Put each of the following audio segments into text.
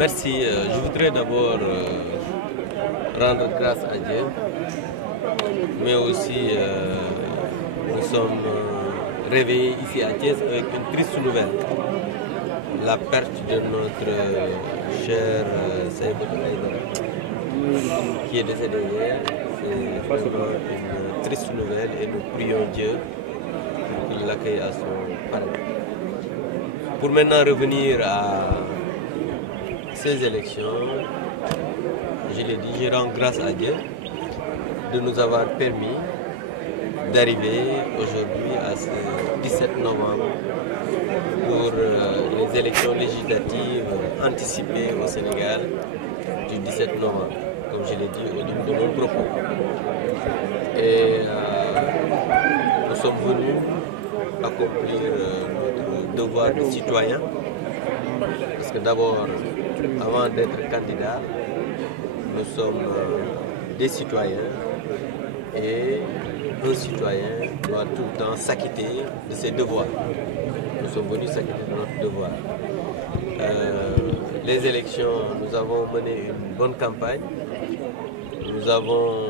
Merci. Je voudrais d'abord rendre grâce à Dieu, mais aussi nous sommes réveillés ici à Thiès avec une triste nouvelle. La perte de notre cher Saïbou Aïdara, qui est décédé hier. C'est vraiment une triste nouvelle et nous prions Dieu pour qu'il l'accueille à son paradis. Pour maintenant revenir à ces élections, je l'ai dit, je rends grâce à Dieu de nous avoir permis d'arriver aujourd'hui à ce 17 novembre pour les élections législatives anticipées au Sénégal du 17 novembre, comme je l'ai dit au début de mon propos. Et nous sommes venus accomplir notre devoir de citoyen, parce que d'abord, avant d'être candidat, nous sommes des citoyens et un citoyen doit tout le temps s'acquitter de ses devoirs. Nous sommes venus s'acquitter de notre devoir. Les élections, nous avons mené une bonne campagne. Nous avons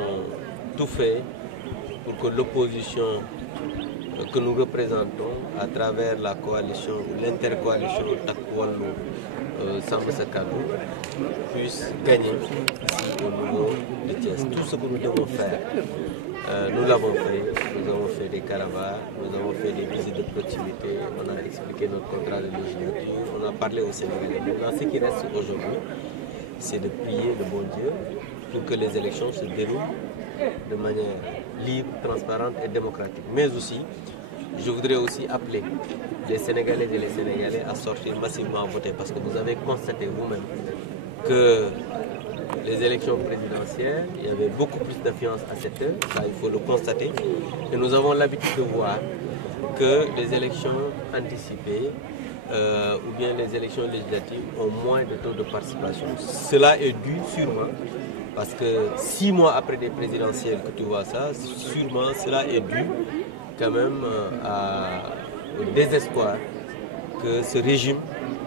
tout fait pour que l'opposition que nous représentons à travers la coalition ou l'intercoalition Takku Wallu Sàmm Sa Kàddu puisse gagner ici au niveau de Thiès. Tout ce que nous devons faire, nous l'avons fait. Nous avons fait des caravanes, nous avons fait des visites de proximité, on a expliqué notre contrat de législature, on a parlé aux Sénégalais. Maintenant, ce qui reste aujourd'hui, c'est de prier le bon Dieu pour que les élections se déroulent de manière libre, transparente et démocratique. Mais aussi, je voudrais aussi appeler les Sénégalais et les Sénégalais à sortir massivement voter, parce que vous avez constaté vous-même que les élections présidentielles, il y avait beaucoup plus d'affluence à cette heure, ça il faut le constater. Et nous avons l'habitude de voir que les élections anticipées ou bien les élections législatives ont moins de taux de participation. Cela est dû sûrement, parce que 6 mois après des présidentielles que tu vois ça, sûrement cela est dû quand même au désespoir que ce régime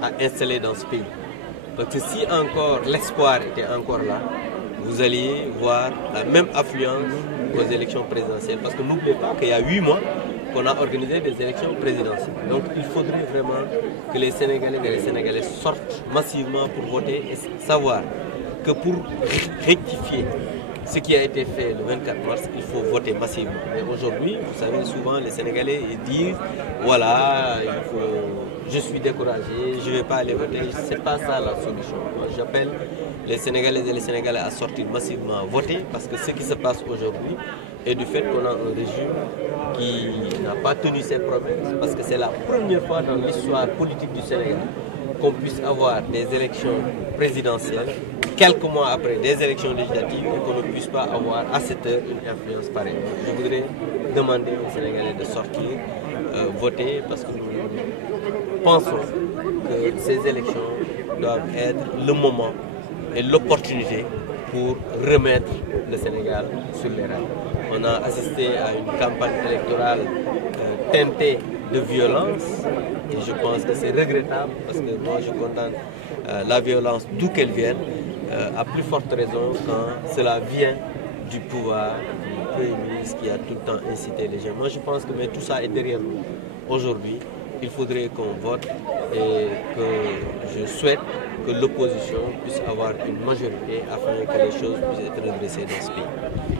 a installé dans ce pays. Parce que si encore l'espoir était encore là, vous alliez voir la même affluence aux élections présidentielles. Parce que n'oubliez pas qu'il y a 8 mois qu'on a organisé des élections présidentielles. Donc il faudrait vraiment que les Sénégalais et les Sénégalais sortent massivement pour voter et savoir que pour rectifier ce qui a été fait le 24 mars, il faut voter massivement. Mais aujourd'hui, vous savez, souvent les Sénégalais disent voilà, je suis découragé, je ne vais pas aller voter. Ce n'est pas ça la solution. Moi, j'appelle les Sénégalais et les Sénégalais à sortir massivement voter, parce que ce qui se passe aujourd'hui est du fait qu'on a un régime qui n'a pas tenu ses promesses, parce que c'est la première fois dans l'histoire politique du Sénégal qu'on puisse avoir des élections présidentielles quelques mois après des élections législatives et qu'on ne puisse pas avoir à cette heure une influence pareille. Je voudrais demander aux Sénégalais de sortir voter, parce que nous pensons que ces élections doivent être le moment et l'opportunité pour remettre le Sénégal sur les rails. On a assisté à une campagne électorale teintée de violence et je pense que c'est regrettable, parce que moi je condamne la violence d'où qu'elle vienne, à plus forte raison quand cela vient du pouvoir du Premier ministre qui a tout le temps incité les gens. Moi je pense que mais tout ça est derrière nous. Aujourd'hui, il faudrait qu'on vote et que je souhaite que l'opposition puisse avoir une majorité afin que les choses puissent être redressées dans ce pays.